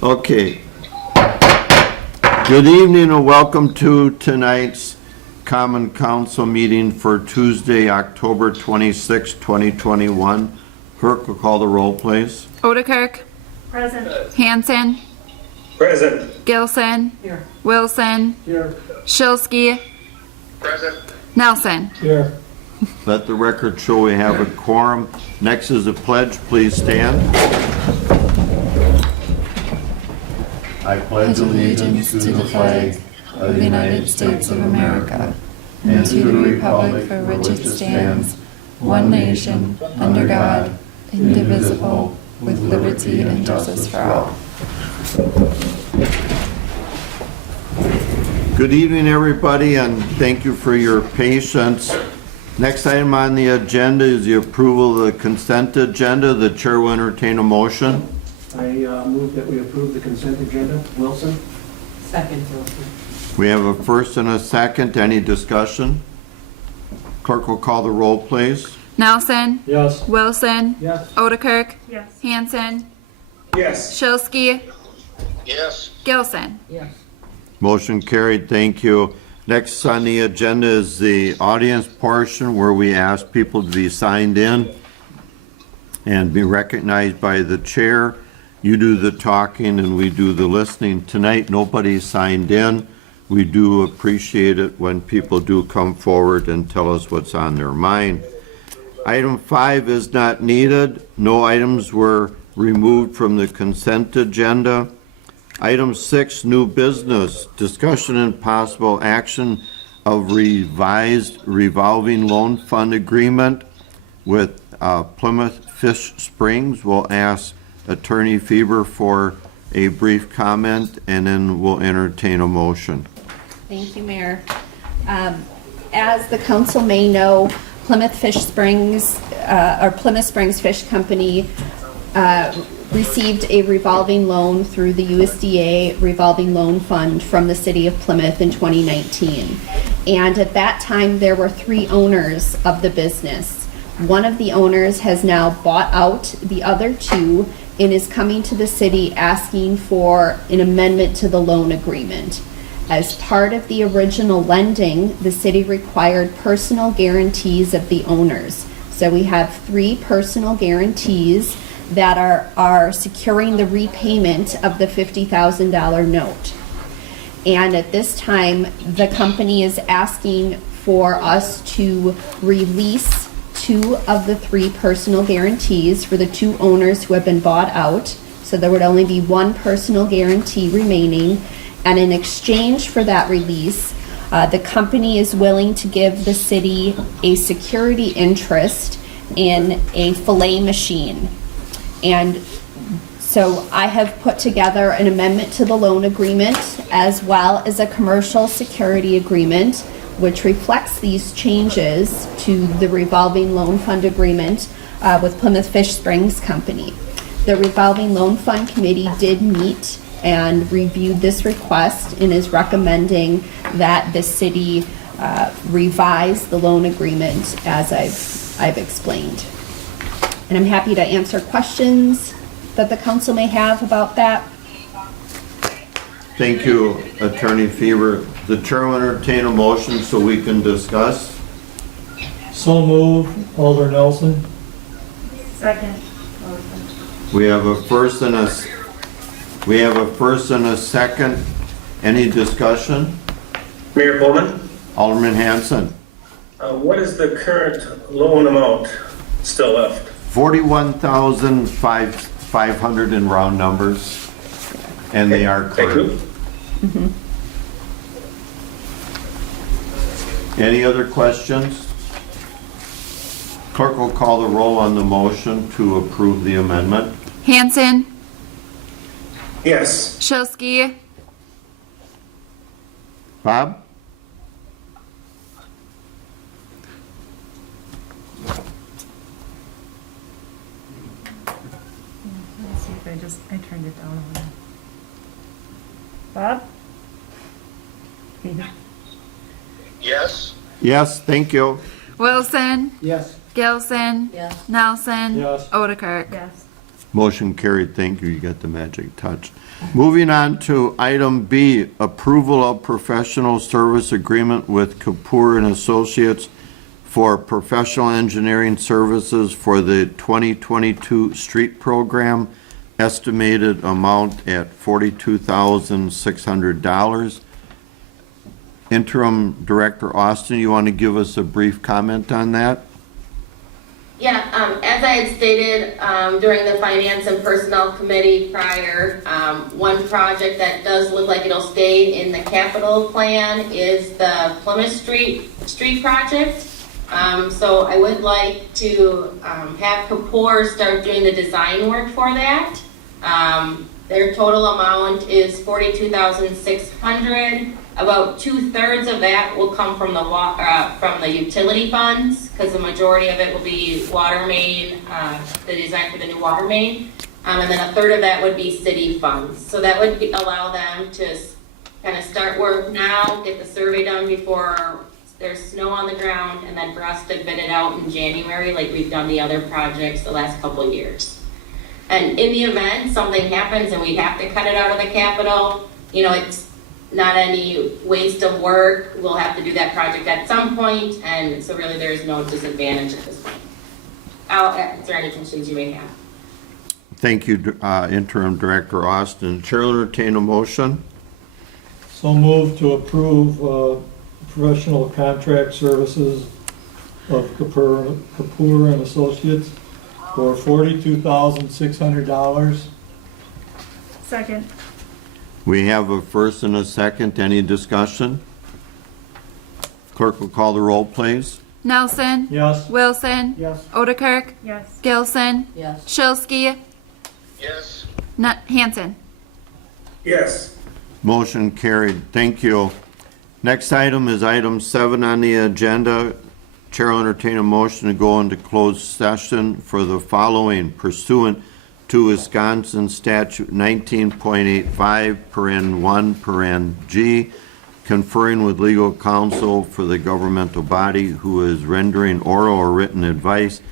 Okay. Good evening and welcome to tonight's Common Council meeting for Tuesday, October 26, 2021. Clerk will call the roll, please. Odekirk. Present. Hanson. Present. Gilson. Here. Wilson. Here. Shilsky. Present. Nelson. Here. Let the record show we have a quorum. Next is a pledge. Please stand. I pledge allegiance to the flag of the United States of America and to the republic for which it stands, one nation, under God, indivisible, with liberty and justice for all. Good evening, everybody, and thank you for your patience. Next item on the agenda is the approval of the consent agenda. The chair will entertain a motion. I move that we approve the consent agenda. Wilson? Second, Wilson. We have a first and a second. Any discussion? Clerk will call the roll, please. Nelson. Yes. Wilson. Yes. Odekirk. Yes. Hanson. Yes. Shilsky. Yes. Gilson. Yes. Motion carried. Thank you. Next on the agenda is the audience portion where we ask people to be signed in and be recognized by the chair. You do the talking and we do the listening. Tonight, nobody signed in. We do appreciate it when people do come forward and tell us what's on their mind. Item 5 is not needed. No items were removed from the consent agenda. Item 6, new business, discussion and possible action of revised revolving loan fund agreement with Plymouth Fish Springs. We'll ask Attorney Feber for a brief comment and then we'll entertain a motion. Thank you, Mayor. As the council may know, Plymouth Springs Fish Company received a revolving loan through the USDA revolving loan fund from the city of Plymouth in 2019. And at that time, there were 3 owners of the business. One of the owners has now bought out the other 2 and is coming to the city asking for an amendment to the loan agreement. As part of the original lending, the city required personal guarantees of the owners. So we have 3 personal guarantees that are securing the repayment of the $50,000 note. And at this time, the company is asking for us to release 2 of the 3 personal guarantees for the 2 owners who have been bought out. So there would only be 1 personal guarantee remaining. And in exchange for that release, the company is willing to give the city a security interest in a fillet machine. And so I have put together an amendment to the loan agreement as well as a commercial security agreement which reflects these changes to the revolving loan fund agreement with Plymouth Fish Springs Company. The revolving loan fund committee did meet and reviewed this request and is recommending that the city revise the loan agreement as I've explained. And I'm happy to answer questions that the council may have about that. Thank you, Attorney Feber. The chair will entertain a motion so we can discuss. So move, Alder Nelson. Second, We have a first and a second. Any discussion? Mayor Coleman, Alderman Hanson. what is the current loan amount still left? 41,500 in round numbers, and they are Thank current. you. Any other questions? Clerk will call the roll on the motion to approve the amendment. Hanson. Yes. Shilsky. Bob? let's see if I turned it down a little. Bob? Yes. Yes, thank you. Wilson. Yes. Gilson. Yes. Nelson. Yes. Odekirk. Yes. Motion carried. Thank you. You got the magic touch. Moving on to item B, approval of professional service agreement with Kapoor and Associates for professional engineering services for the 2022 street program, estimated amount at $42,600. Interim Director Austin, you want to give us a brief comment on that? Yeah, as I had stated during the Finance and Personnel Committee prior, one project that does look like it'll stay in the capital plan is the Plymouth Street project. So I would like to have Kapoor start doing the design work for that. Their total amount is $42,600. About 2/3 of that will come from the utility funds, because the majority of it will be water main, the design for the new water main, and then 1/3 of that would be city funds. So that would allow them to kind of start work now, get the survey done before there's snow on the ground, and then for us to bid it out in January, like we've done the other projects the last couple of years. And in the event something happens and we have to cut it out of the capital, you know, it's not any waste of work. We'll have to do that project at some point, and so really there is no disadvantage at this point. I'll answer any questions you may have. Thank you, Interim Director Austin. Chair will entertain a motion. So moved to approve professional contract services of Kapoor and Associates for $42,600. Second. We have a first and a second. Any discussion? Clerk will call the roll, please. Nelson. Yes. Wilson. Yes. Odekirk. Yes. Gilson. Yes. Shilsky. Yes. Hanson. Yes. Motion carried. Thank you. Next item is item 7 on the agenda. Chair will entertain a motion to go into closed session for the following pursuant to Wisconsin Statute 19.85, paren 1, paren G, conferring with legal counsel for the governmental body who is rendering oral or written advice